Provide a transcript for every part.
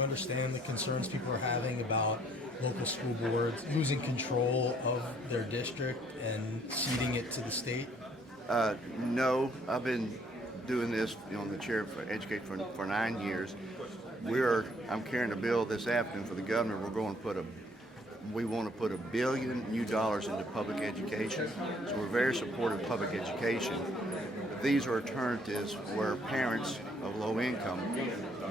you understand the concerns people are having about local school boards losing control of their district and ceding it to the state? No, I've been doing this on the chair for education for 9 years. I'm carrying a bill this afternoon for the governor. We want to put $1 billion into public education. So we're very supportive of public education. These are alternatives where parents of low income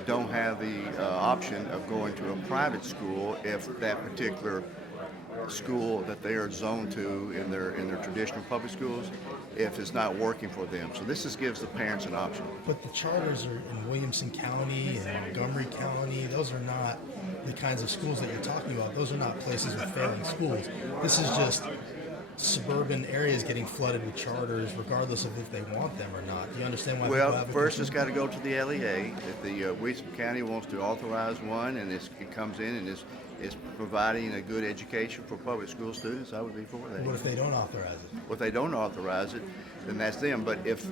don't have the option of going to a private school if that particular school that they are zoned to in their traditional public schools, if it's not working for them. So this just gives the parents an option. But the charters are in Williamson County and Montgomery County. Those are not the kinds of schools that you're talking about. Those are not places with failing schools. This is just suburban areas getting flooded with charters, regardless of if they want them or not. Do you understand why? Well, people have first it's got to go to the LEA. If the Williamson County wants to authorize one and it comes in and is providing a good education for public school students, I would be for that. What if they don't authorize it? Well, if they don't authorize it, then that's them. But if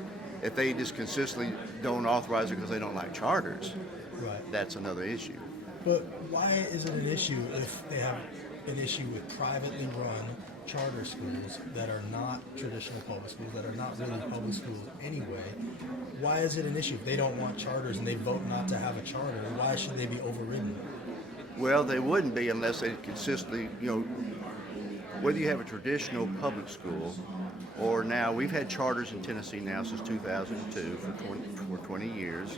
they just consistently don't authorize it because they don't like charters, Right. that's another issue. But why is it an issue if they have an issue with privately run charter schools that are not traditional public schools, that are not really public schools anyway? Why is it an issue if they don't want charters and they vote not to have a charter? Why should they be overridden? Well, they wouldn't be unless they consistently, whether you have a traditional public school or now, we've had charters in Tennessee now since 2002 for 20 years.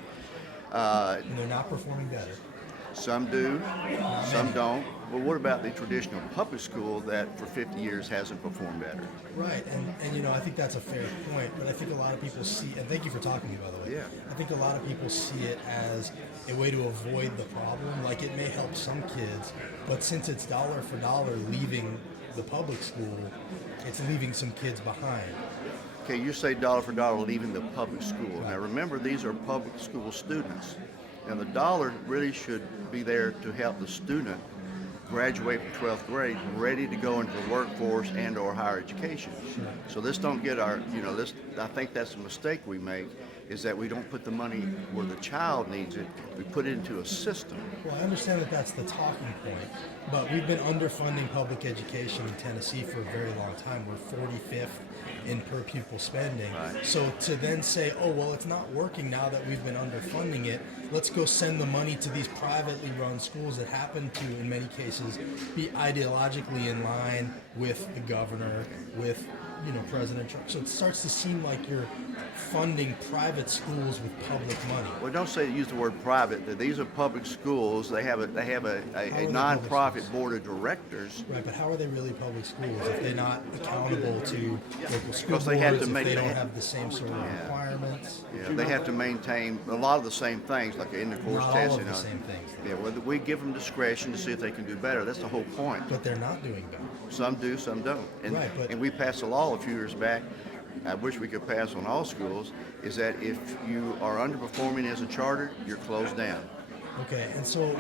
And they're not performing better. Some do, some don't. But what about the traditional public school that for 50 years hasn't performed better? Right, and I think that's a fair point, but I think a lot of people see, and thank you for talking to me, by the way. Yeah. I think a lot of people see it as a way to avoid the problem. Like, it may help some kids, but since it's dollar for dollar leaving the public school, it's leaving some kids behind. Okay, you say dollar for dollar leaving the public school. Now remember, these are public school students. Now the dollar really should be there to help the student graduate from 12th grade ready to go into the workforce and or higher education. So this don't get I think that's a mistake we make, is that we don't put the money where the child needs it. We put it into a system. Well, I understand that that's the talking point, but we've been underfunding public education in Tennessee for a very long time. We're 45th in per pupil spending. Right. So to then say, oh, well, it's not working now that we've been underfunding it, let's go send the money to these privately run schools that happen to, in many cases, be ideologically in line with the governor, with President Trump. So it starts to seem like you're funding private schools with public money. Well, don't use the word private. These are public schools. They have a nonprofit board of directors. Right, but how are they really public schools if they're not accountable to local school boards, They have to if they don't have the same sort of requirements? Yeah, they have to maintain a lot of the same things, like the end-of-course Not testing. all of the same things. Yeah, well, we give them discretion to see if they can do better. That's the whole point. But they're not doing better. Some do, some don't. Right, but- and we passed a law a few years back, I wish we could pass on all schools, is that if you are underperforming as a charter, you're closed down. Okay, and so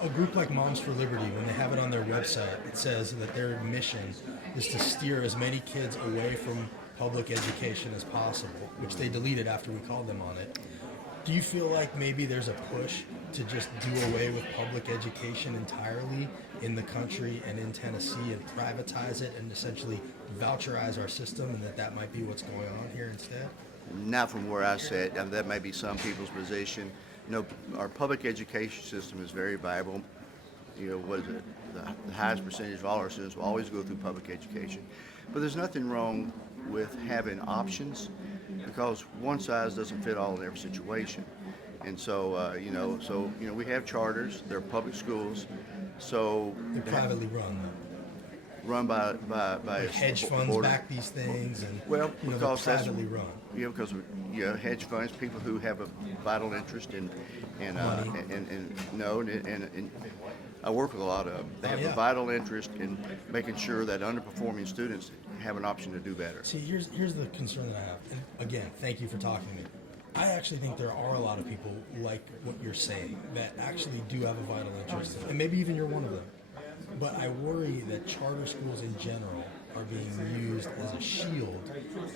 a group like Moms for Liberty, when they have it on their website, it says that their mission is to steer as many kids away from public education as possible, which they deleted after we called them on it. Do you feel like maybe there's a push to just do away with public education entirely in the country and in Tennessee and privatize it and essentially voucherize our system, and that might be what's going on here instead? Not from where I sit, and that may be some people's position. Our public education system is very viable. What is it? The highest percentage of all our students will always go through public education. But there's nothing wrong with having options, because one size doesn't fit all in every situation. And so, we have charters. They're public schools. So They're privately run, though. Run by Like hedge funds back these things, and well, they're because privately run. Because hedge funds, people who have a vital interest in I work with a lot of them. They have a vital interest in making sure that underperforming students have an option to do better. See, here's the concern that I have. And again, thank you for talking to me. I actually think there are a lot of people like what you're saying that actually do have a vital interest, and maybe even you're one of them. But I worry that charter schools in general are being used as a shield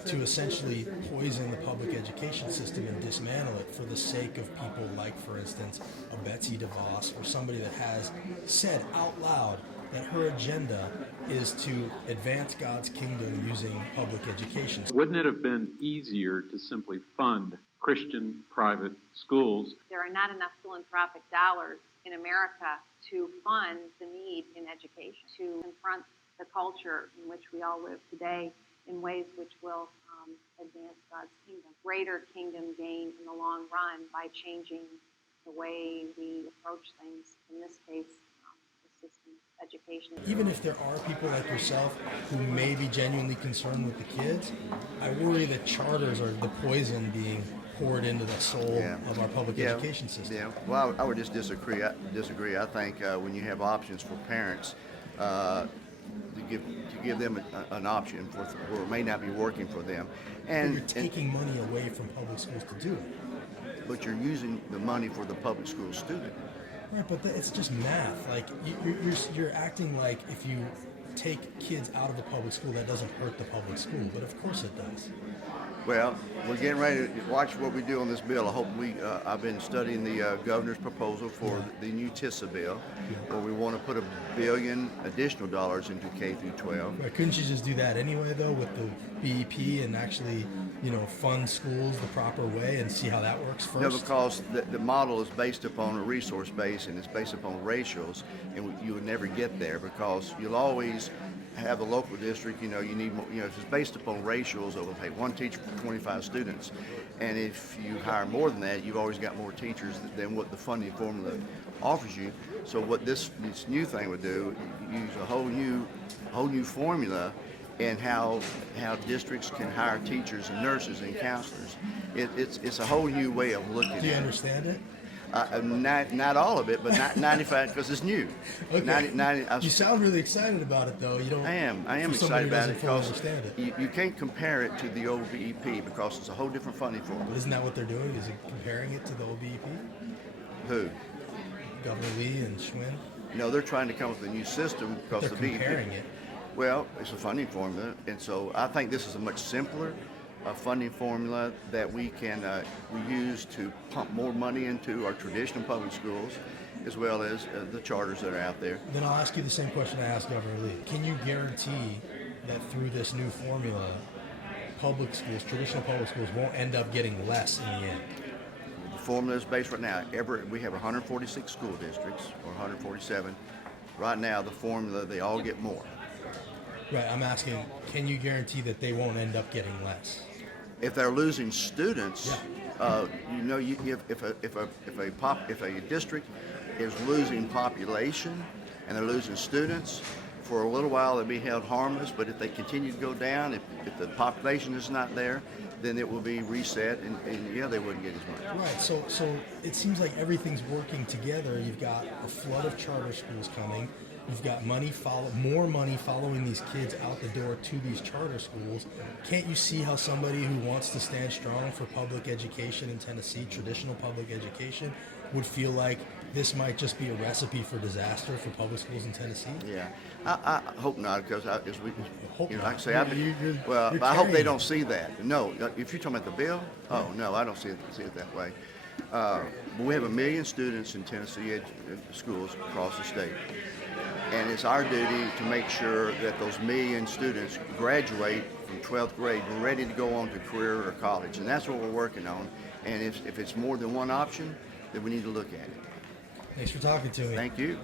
to essentially poison the public education system and dismantle it for the sake of people like, for instance, a Betsy DeVos, or somebody that has said out loud that her agenda is to advance God's kingdom using public education. Wouldn't it have been easier to simply fund Christian private schools? There are not enough philanthropic dollars in America to fund the need in education, to confront the culture in which we all live today in ways which will advance God's kingdom. Greater kingdom gain in the long run by changing the way we approach things, in this case, the system of education. Even if there are people like yourself who may be genuinely concerned with the kids, I worry that charters are the poison being poured into the soul of our public education system. Yeah, well, I would just disagree. I think when you have options for parents, to give them an option for where it may not be working for them, and you're taking money away from public schools to do it. But you're using the money for the public school student. Right, but it's just math. Like you're acting like if you take kids out of a public school, that doesn't hurt the public school, but of course it does. Well, we're getting ready to watch what we do on this bill. I hope I've been studying the governor's proposal for the new TISA bill, where we want to put $1 billion additional dollars into K through 12. Right, couldn't you just do that anyway, though, with the BEP and actually, fund schools the proper way and see how that works first? No, because the model is based upon a resource base and it's based upon ratios, and you would never get there because you'll always have a local district, you need more, if it's based upon ratios of, hey, one teacher for 25 students, and if you hire more than that, you've always got more teachers than what the funding formula offers you. So what this new thing would do, use a whole new formula in how districts can hire teachers and nurses and counselors. It's a whole new way of looking at it. Do you understand it? Not all of it, but 95 because it's new. Okay. You sound really excited about it, though. You don't. I am excited about it because you can't compare it to the old BEP because it's a whole different funding formula. But isn't that what they're doing? Is it comparing it to the old BEP? Who? Governor Lee and Schwinn? No, they're trying to come up with a new system because they're the BEP. Comparing it. Well, it's a funding formula, and so I think this is a much simpler funding formula that we can we use to pump more money into our traditional public schools, as well as the charters that are out there. Then I'll ask you the same question I asked Governor Lee. Can you guarantee that through this new formula, public schools, traditional public schools, won't end up getting less in the end? The formula is based right now. We have 146 school districts, or 147. Right now, the formula, they all get more. Right, I'm asking, can you guarantee that they won't end up getting less? If they're losing students, if a district is losing population and they're losing students, for a little while they'll be held harmless. But if they continue to go down, if the population is not there, then it will be reset, and they wouldn't get as much. Right. So it seems like everything's working together. You've got a flood of charter schools coming. You've got more money following these kids out the door to these charter schools. Can't you see how somebody who wants to stand strong for public education in Tennessee, traditional public education, would feel like this might just be a recipe for disaster for public schools in Tennessee? Yeah, I hope not, because like I say, you're I hope they don't see that. No, if you're talking about the bill, no, I don't see it that way. But we have 1 million students in Tennessee schools across the state. And it's our duty to make sure that those 1 million students graduate from 12th grade and ready to go on to career or college. And that's what we're working on. And if it's more than one option, then we need to look at it. Thanks for talking to me. Thank you.